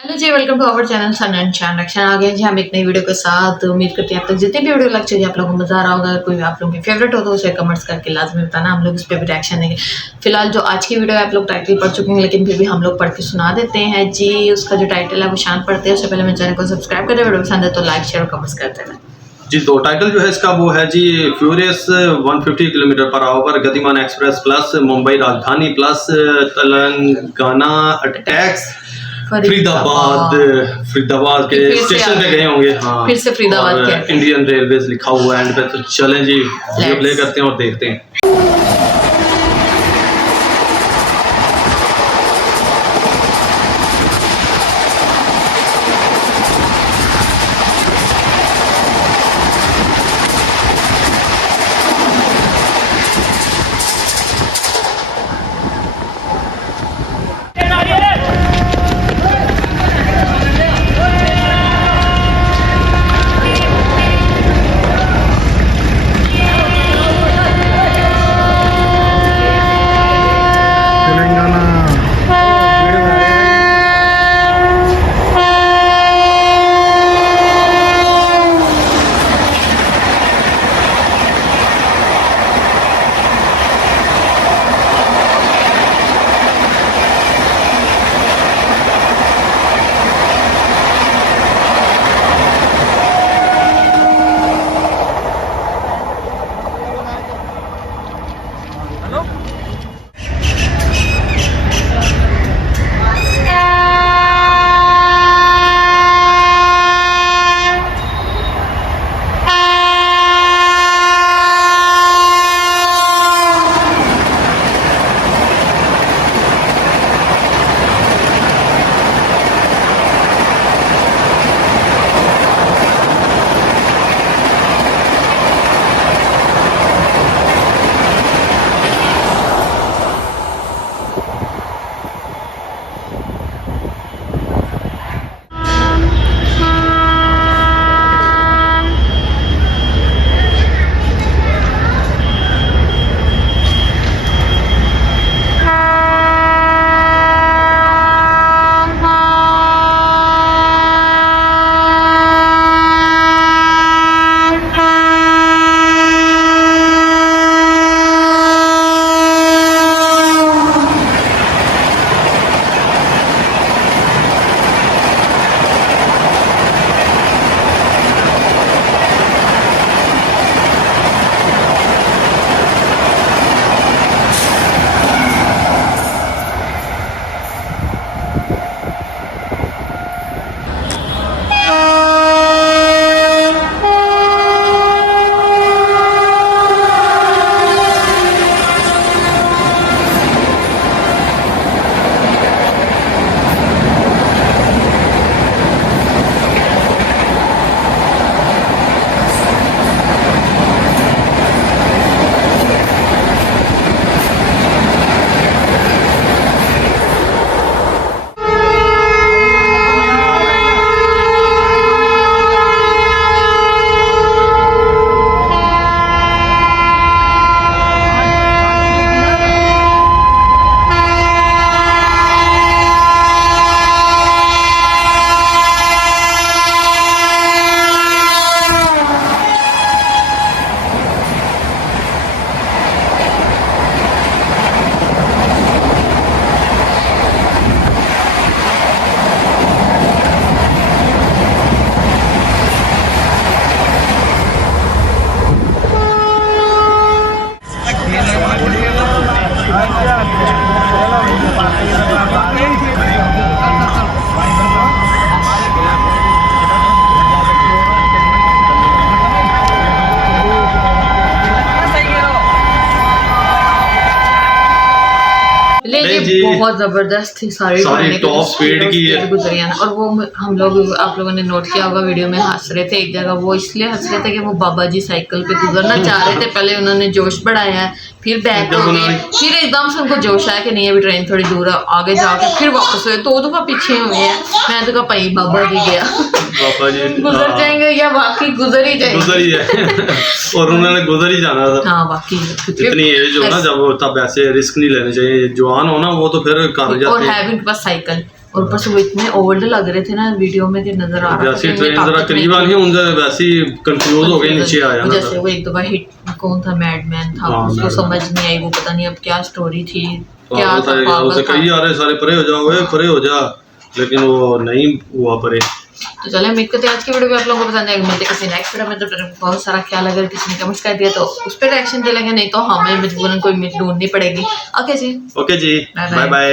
Hello जी, welcome to our channel sun and शान रक्षण। आ गए जी हम एक नई वीडियो के साथ। उम्मीद करते हैं आप तक जितनी भी वीडियो लग चुकी है आप लोगों को मजा आ रहा होगा। कोई आप लोगों की फेवरेट हो तो उसे कमेंट्स करके लाजमी बताना, हम लोग उस पर भी रिएक्शन देंगे। फिलहाल जो आज की वीडियो है आप लोग टाइटल पढ़ चुके हैं, लेकिन फिर भी हम लोग पढ़ के सुना देते हैं जी। उसका जो टाइटल है वो शान पढ़ते हैं। उससे पहले मेरे चैनल को सब्सक्राइब करें, वीडियो पसंद है तो लाइक शेयर और कमेंट्स करते हैं जी। तो टाइटल जो है इसका वो है जी, फ्यूरियस 150 किलोमीटर पर आवर गतिमान express plus Mumbai Rajdhani plus Telangana attacks Faridabad के स्टेशन पे गए होंगे। हाँ, फिर से फरीदाबाद के इंडियन रेलवेज लिखा हुआ है एंड पे। तो चलें जी, वीडियो प्ले करते हैं और देखते हैं। बहुत जबरदस्त थी सारी टॉप स्पीड की गुजरी है। और वो हम लोग आप लोगों ने नोट किया होगा, वीडियो में हंस रहे थे एक जगह। वो इसलिए हंस रहे थे कि वो बाबा जी साइकिल पे गुजरना चाह रहे थे। पहले उन्होंने जोश बढ़ाया है, फिर बैक हो गए, फिर एकदम से उनको जोश आया कि नहीं अभी ट्रेन थोड़ी दूर है, आगे जाके फिर वापस हुए। तो दफा पीछे हुए हैं। मैं तो कहा भाई बाबा जी गया, बाबा जी गुजर जाएंगे या वाकई गुजर ही जाएंगे। और उन्होंने गुजर ही जाना था। हाँ वाकई इतनी एज हो ना जब, तब ऐसे रिस्क नहीं लेने चाहिए। जवान हो ना वो तो फिर कर जाते हैं। और है भी उनके पास साइकिल, और ऊपर से वो इतने ओल्ड लग रहे थे ना वीडियो में, कि नजर आ रहा था जैसे कि ट्रेन इनमें जरा ताकत करीब नहीं आई थी। उनसे वैसे ही कंफ्यूज हो गए, नीचे आया ना जैसे वो एक दफा हिट कौन था, मैडमैन था, हाँ, उसको Madman। समझ नहीं आई, वो पता नहीं अब क्या स्टोरी थी, क्या पागल था, था यार, उसे पागल था। कही आ रहे सारे परे हो जाओ, परे हो जा, लेकिन वो नहीं हुआ परे। तो चले उम्मीद करते हैं आज की वीडियो भी आप लोगों को पसंद आएगी। मिलते किसी नेक्स्ट वीडियो में, तो बहुत सारा ख्याल, अगर किसी ने कमेंट्स कर दिया तो उस पर रिएक्शन चलेंगे, नहीं तो हमें मजबूरन कोई ढूंढनी पड़ेगी। ओके जी, ओके जी, बाय बाय बाय।